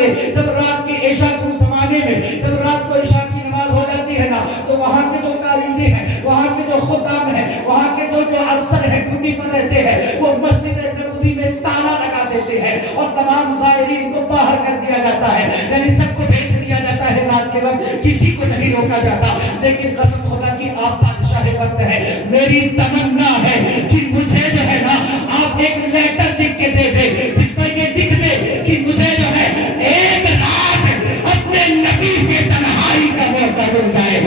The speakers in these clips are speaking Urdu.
میں جب رات کے عشاء کے زمانے میں جب رات کو عشاء کی نماز ہو جاتی ہے نا تو وہاں کے جو کارندے ہیں وہاں کے جو خدام ہیں وہاں کے جو افسر ہیں ڈیوٹی پر رہتے ہیں وہ مسجد نبوی میں تالا لگا دیتے ہیں اور تمام زائرین کو باہر کر دیا جاتا ہے یعنی سب کو بھیج دیا جاتا ہے رات کے وقت کسی کو نہیں روکا جاتا لیکن قسم خدا کی آپ بادشاہ وقت ہے میری تمنا ہے کہ مجھے جو ہے نا آپ ایک لیٹر لکھ کے دے دیں جس میں یہ لکھ دے کہ مجھے جو ہے ایک رات اپنے نبی سے تنہائی کا موقع مل جائے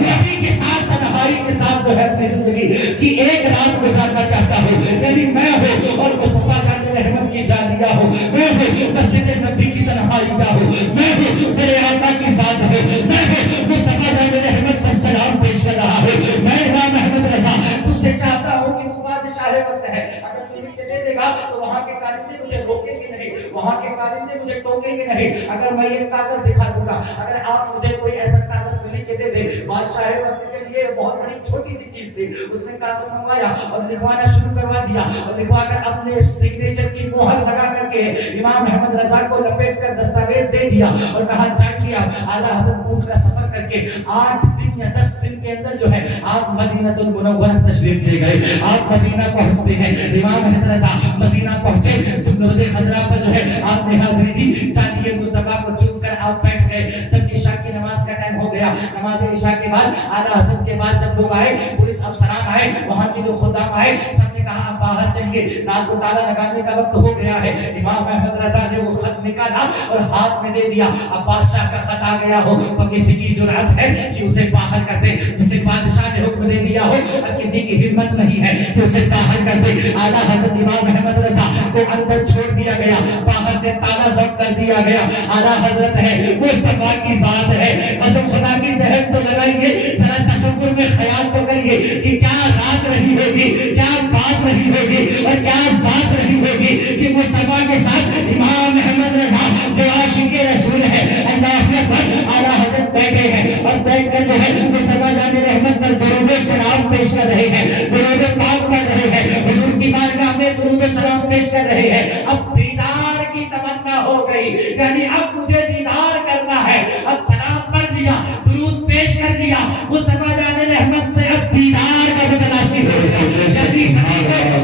نبی کے ساتھ تنہائی کے ساتھ جو ہے اپنی زندگی کی ایک رات گزارنا چاہتا ہوں یعنی میں ہوں اور مصطفیٰ جان رحمت کی جالیہ ہوں میں ہوں مسجد نبی کی تنہائی کا ہوں میں ہوں میرے آقا کی ذات ہوں میں ہوں مصطفیٰ جان رحمت پر سلام پیش کر رہا ہوں میں امام احمد رضا تجھ سے چاہتا ہوں کہ تو بادشاہ وقت ہے اگر تو مجھے دے دے گا تو وہاں کے کارندے مجھے روکیں گے نہیں وہاں کے کارندے مجھے ٹوکیں گے نہیں اگر میں یہ کاغذ دکھا دوں گا اگر آپ مجھے کوئی ایسا کاغذ لکھ کے دے دے بادشاہ وقت کے لیے بہت بڑی چھوٹی سی چیز تھی اس نے کاغذ منگوایا اور لکھوانا شروع کروا دیا اور لکھوا کر اپنے سگنیچر کی مہر لگا کر کے امام احمد رضا کو لپیٹ کر دستاویز دے دیا اور کہا جائیے آپ اعلیٰ حضرت اونٹ کا سفر کر کے 8 دن یا 10 دن کے اندر جو ہے آپ مدینہ المنورہ تشریف لے گئے آپ مدینہ پہنچتے ہیں امام احمد رضا مدینہ پہنچے جمرۃ خضراء پر جو ہے آپ نے حاضری دی چالیے مصطفیٰ کو چوم کر آپ بیٹھ گئے جب عشاء کی نماز کا ٹائم ہو گیا نماز عشاء کے بعد اعلیٰ حضرت کے بعد جب لوگ آئے پولیس افسران آئے وہاں کے جو خدام آئے سب نے کہا آپ باہر چلیے رات کو تالا لگانے کا وقت ہو گیا ہے امام احمد رضا نے وہ خط نکالا اور ہاتھ میں دے دیا اب بادشاہ کا خط آ گیا ہو تو کسی کی جرأت ہے کہ اسے باہر کر دے جسے بادشاہ نے حکم دے دیا ہو اب کسی کی ہمت نہیں ہے کہ اسے باہر کر دے اعلیٰ حضرت امام احمد رضا کو اندر چھوڑ دیا گیا باہر سے تالا بند کر دیا گیا اعلیٰ حضرت ہے مصطفیٰ کی ذات ہے قسم خدا کی ذہن تو لگائیے ذرا تصور میں خیال تو کریے کہ کیا رات رہی ہوگی کیا بات رہی ہوگی اور کیا ذات رہی ہوگی کہ مصطفیٰ کے ساتھ امام احمد رضا جو عاشق رسول ہے اللہ اکبر اعلیٰ حضرت بیٹھے ہیں اور بیٹھ کر جو ہے مصطفیٰ جان رحمت پر درود و سلام پیش کر رہے ہیں درود پاک پڑھ رہے ہیں حضور کی بارگاہ میں درود و سلام پیش کر رہے ہیں اب دیدار کی تمنا ہو گئی یعنی اب مجھے دیدار کرنا ہے اب سلام پڑھ لیا درود پیش کر لیا مصطفیٰ جان رحمت سے اب دیدار کا بھی تلاشی ہو جلدی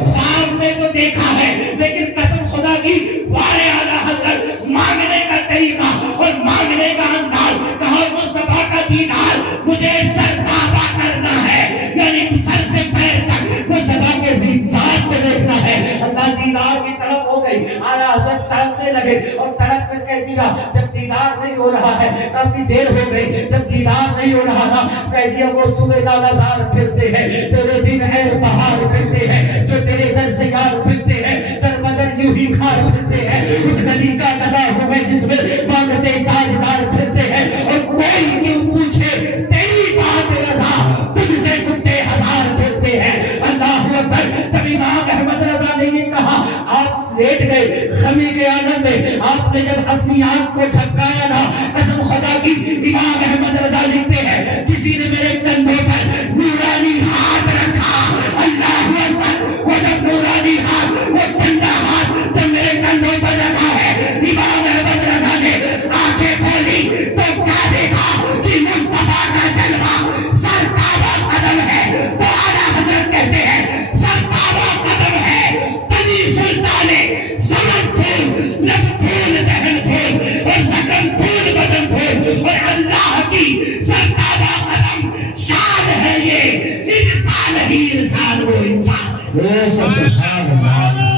خواب میں تو دیکھا ہے لیکن قسم خدا کی وارے اعلیٰ حضرت مانگنے کا طریقہ اور مانگنے کا انداز کہا مصطفیٰ کا دیدار مجھے سر تابا کرنا ہے یعنی سر سے پیر تک مصطفیٰ کے ذات کو دیکھنا ہے اللہ دیدار کی طرف ہو گئی اعلیٰ حضرت تڑپنے لگے اور تڑپ کر کہہ دیا جب دیدار نہیں ہو رہا ہے کافی دیر ہو گئی جب دیدار نہیں ہو رہا نا کہہ دیا وہ صبح لالازار پھرتے ہیں تیرے دن اے بہار پھرتے ہیں جو تیرے در سے یار پھرتے ہیں در بدر یوں ہی کھار پھرتے ہیں اس گلی کا گدا ہوں میں جس میں مانگتے تاجدار پھرتے ہیں اور کوئی کیوں پوچھے تیری بات رضا تجھ سے کتے ہزار پھرتے ہیں اللہ اکبر جب امام احمد رضا نے یہ کہا آپ لیٹ گئے خمی کے عالم میں آپ نے جب اپنی آنکھ کو جھپکایا نا قسم خدا کی امام احمد رضا لکھتے ہیں کسی نے میرے کندھوں پر نورانی ہاتھ رکھا اللہ اکبر وہ جب نورانی ہاتھ وہ ٹھنڈا ہاتھ جب میرے کندھوں پر رکھا ہے امام احمد رضا نے آنکھیں کھولی تو کیا دیکھا کہ مصطفیٰ کا جلوہ سر تابا قدم ہے تو اعلیٰ حضرت کہتے ہیں سر تابا قدم ہے تنی سلطانے زمن پھول لب پھول دہن پھول اور زکن پھول بدن پھول اور اللہ کی سر تابا قدم شان ہے یہ انسان ہی انسان وہ انسان ہے سبحان اللہ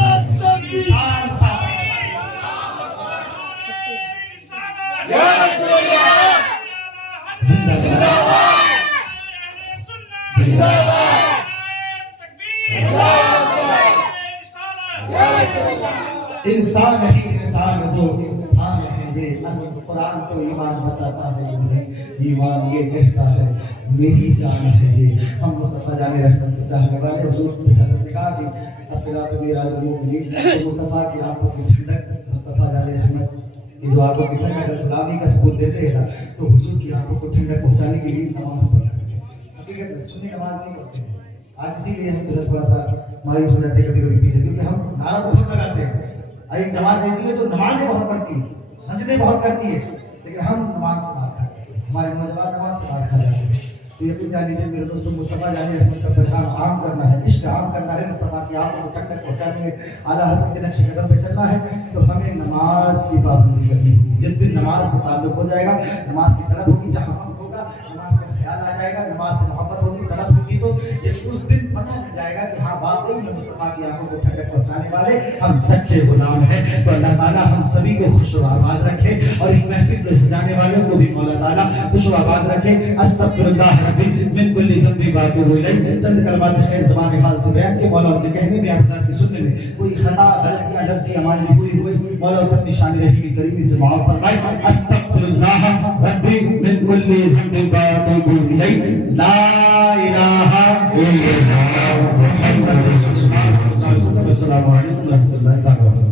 انسان ہی انسان جو انسان ہے یہ قرآن تو ایمان بتاتا ہے ایمان یہ کہتا ہے میری جان ہے یہ ہم مصطفیٰ جان رحمت کے چاہنے والے حضور کے ساتھ نے کہا کہ الصلاۃ میراج المؤمنین مصطفیٰ کی آنکھوں کی ٹھنڈک مصطفیٰ جان رحمت کی جو آنکھوں کی ٹھنڈک غلامی کا ثبوت دیتے ہیں تو حضور کی آنکھوں کو ٹھنڈک پہنچانے کے لیے نماز پڑھا کرتے ہیں حقیقت میں سنی نماز نہیں پڑھتے ہیں آج اسی لیے ہم تھوڑا سا مایوس ہو جاتے ہیں کبھی کبھی پیچھے کیونکہ ہم نعرہ بہت لگاتے ہیں اور ایک جماعت ایسی ہے جو نمازیں بہت پڑھتی ہے، سجدے بہت کرتی ہے، لیکن ہم نماز سے مار کھاتے ہیں، ہمارے نوجوان نماز سے مار کھا جاتے ہیں۔ تو یقین جانیے میرے دوستوں، مصطفیٰ جانی رحمت کا پیغام عام کرنا ہے، عشق عام کرنا ہے، مصطفیٰ کی آنکھوں کو تک تک پہنچانی ہے، اعلیٰ حضرت کے نقش قدم پہ چلنا ہے، تو ہمیں نماز کی پابندی کرنی ہوگی۔ جس دن نماز سے تعلق ہو جائے گا، نماز کی طلب ہوگی، جہاں وقت ہوگا نماز کا خیال آ جائے گا، نماز سے محبت ہوگی، طلب ہوگی، تو اس دن پتہ چل جائے گا کہ ہاں واقعی میں مصطفیٰ کی آنکھوں کو ٹھنڈک پہنچانے والے ہم سچے غلام ہیں۔ تو اللہ تعالیٰ ہم سبھی کو خوش و آباد رکھے، اور اس محفل کو سجانے والوں کو بھی مولا تعالیٰ خوش و آباد رکھے۔ استغفر اللہ ربی من کل ذنب واتوب الیہ۔ چند کلمات خیر زبان حال سے بیان کے مولا ان کے کہنے میں، آپ حضرات کے سننے میں کوئی خطا غلطیاں لفظی ہماری ہوئی ہوئی، مولا اس اپنی شان رحیمی کریمی سے معاف فرمائے۔ استغفر اللہ ربی من کل ذنب واتوب الیہ۔ لا الہ الا اللہ محمد رسول اللہ صلی اللہ علیہ وسلم۔ السلام علیکم ورحمۃ اللہ وبرکاتہ۔